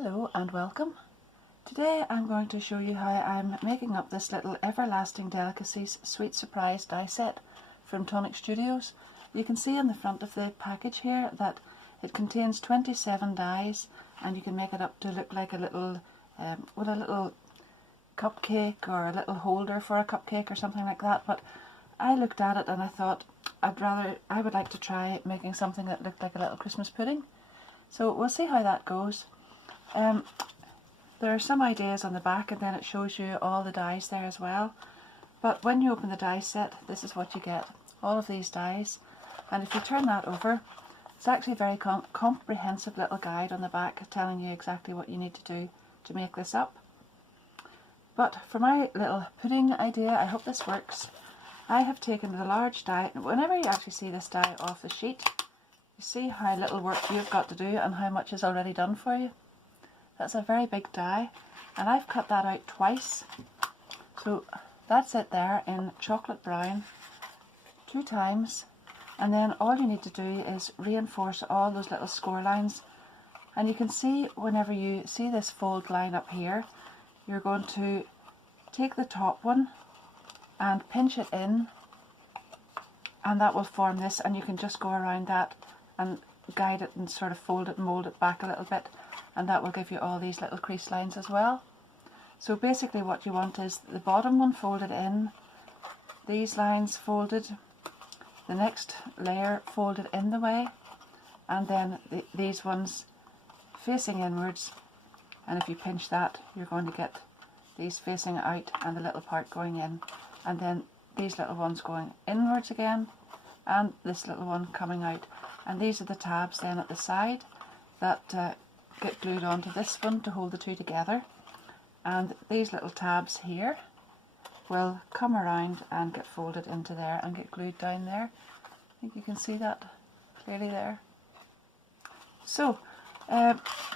Hello and welcome. Today I'm going to show you how I'm making up this little Everlasting Delicacies Sweet Surprise die set from TONIC Studios. You can see on the front of the package here that it contains 27 dies, and you can make it up to look like a little a little cupcake or a little holder for a cupcake or something like that. But I looked at it and I thought I would like to try making something that looked like a little Christmas pudding. So we'll see how that goes. There are some ideas on the back, and then it shows you all the dies there as well. But when you open the die set, this is what you get, all of these dies. And if you turn that over, it's actually a very comprehensive little guide on the back telling you exactly what you need to do to make this up. But for my little pudding idea, I hope this works. I have taken the large die. Whenever you actually see this die off the sheet, you see how little work you've got to do and how much is already done for you. That's a very big die, and I've cut that out twice. So that's it there in chocolate brown 2 times, and then all you need to do is reinforce all those little score lines. And you can see whenever you see this fold line up here, you're going to take the top one and pinch it in, and that will form this, and you can just go around that and guide it and sort of fold it and mold it back a little bit, and that will give you all these little crease lines as well. So basically what you want is the bottom one folded in, these lines folded, the next layer folded in the way, and then these ones facing inwards, and if you pinch that you're going to get these facing out and the little part going in, and then these little ones going inwards again, and this little one coming out. And these are the tabs then at the side that get glued onto this one to hold the two together, and these little tabs here will come around and get folded into there and get glued down there. I think you can see that clearly there. So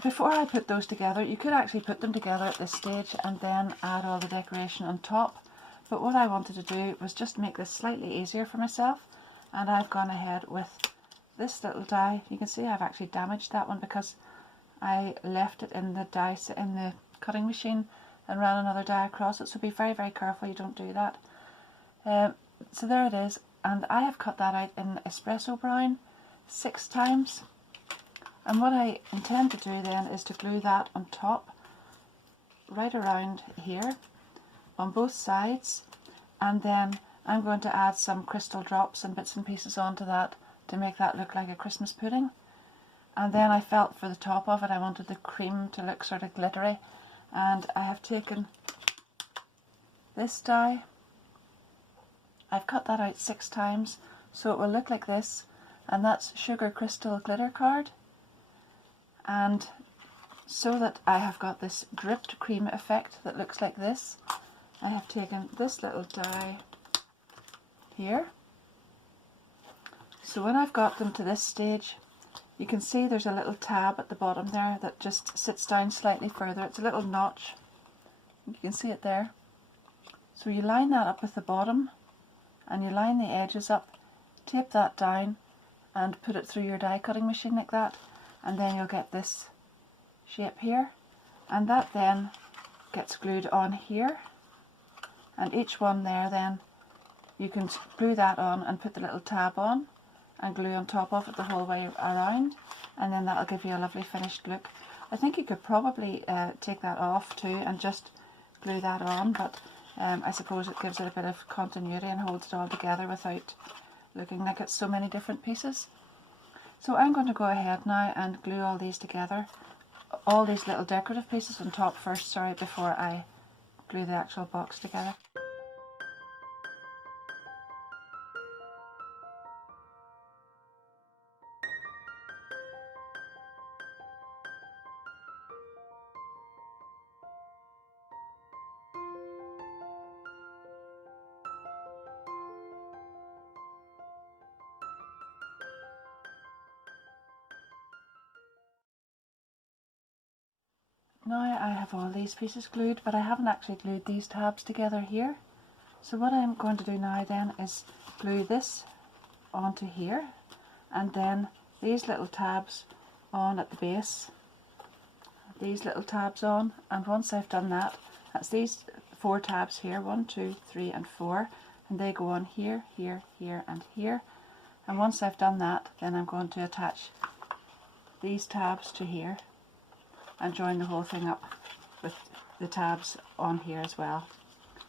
before I put those together, you could actually put them together at this stage and then add all the decoration on top, but what I wanted to do was just make this slightly easier for myself, and I've gone ahead with this little die. You can see I've actually damaged that one because I left it in the in the cutting machine and ran another die across it, so be very, very careful you don't do that. So there it is, and I have cut that out in Espresso brown 6 times, and what I intend to do then is to glue that on top right around here on both sides, and then I'm going to add some crystal drops and bits and pieces onto that to make that look like a Christmas pudding. And then I felt for the top of it I wanted the cream to look sort of glittery, and I have taken this die, I've cut that out 6 times so it will look like this, and that's sugar crystal glitter card. And so that I have got this dripped cream effect that looks like this, I have taken this little die here. So when I've got them to this stage, you can see there's a little tab at the bottom there that just sits down slightly further. It's a little notch. You can see it there. So you line that up with the bottom, and you line the edges up, tape that down, and put it through your die cutting machine like that, and then you'll get this shape here, and that then gets glued on here, and each one there then you can glue that on and put the little tab on and glue on top of it the whole way around, and then that'll give you a lovely finished look. I think you could probably take that off too and just glue that on, but I suppose it gives it a bit of continuity and holds it all together without looking like it's so many different pieces. So I'm going to go ahead now and glue all these together, all these little decorative pieces on top first, sorry, before I glue the actual box together. Now I have all these pieces glued, but I haven't actually glued these tabs together here. So what I'm going to do now then is glue this onto here, and then these little tabs on at the base these little tabs on, and once I've done that, that's these 4 tabs here, 1, 2, 3 and 4, and they go on here, here, here and here. And once I've done that, then I'm going to attach these tabs to here and join the whole thing up with the tabs on here as well.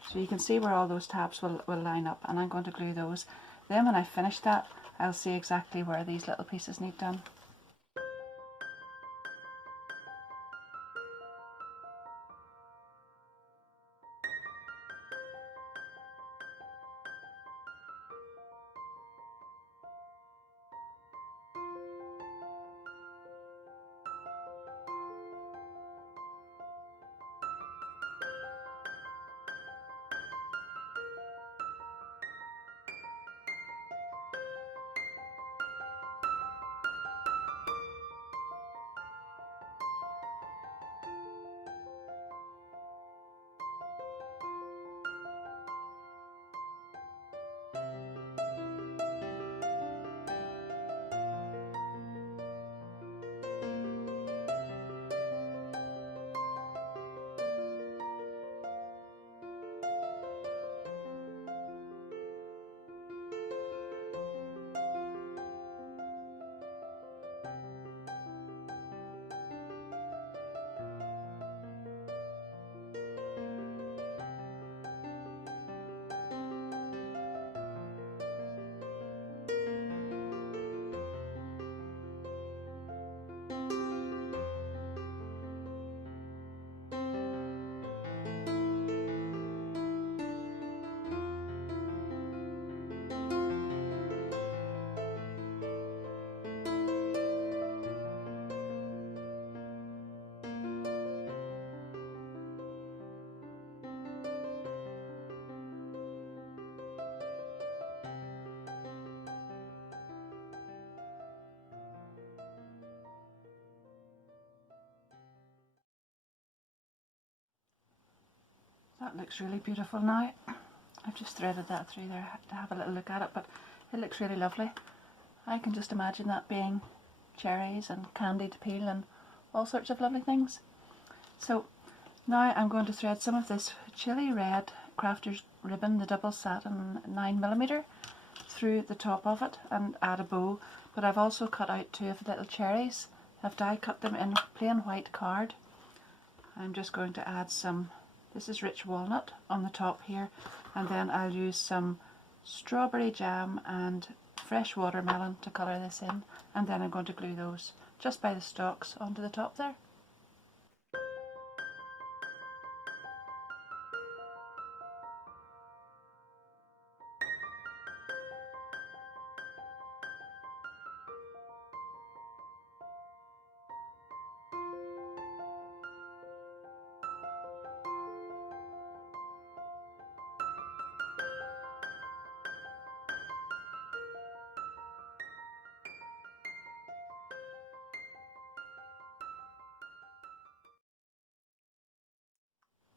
So you can see where all those tabs will line up, and I'm going to glue those. Then when I finish that, I'll see exactly where these little pieces need done. That looks really beautiful now. I've just threaded that through there to have a little look at it, but it looks really lovely. I can just imagine that being cherries and candied peel and all sorts of lovely things. So now I'm going to thread some of this Chilli Red crafter's ribbon, the double satin 9mm, through the top of it and add a bow. But I've also cut out 2 of the little cherries. I've die cut them in plain white card. I'm just going to add some, this is rich walnut on the top here, and then I'll use some strawberry jam and fresh watermelon to colour this in, and then I'm going to glue those just by the stalks onto the top there.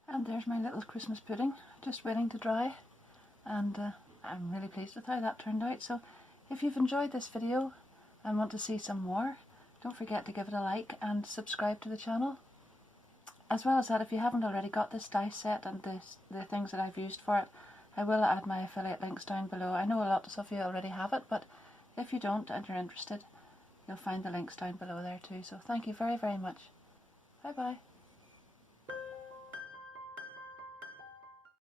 And there's my little Christmas pudding, just waiting to dry, and I'm really pleased with how that turned out. So if you've enjoyed this video and want to see some more, don't forget to give it a like and subscribe to the channel. As well as that, if you haven't already got this die set and the things that I've used for it, I will add my affiliate links down below. I know a lot of you already have it, but if you don't and you're interested, you'll find the links down below there too. So thank you very, very much. Bye bye.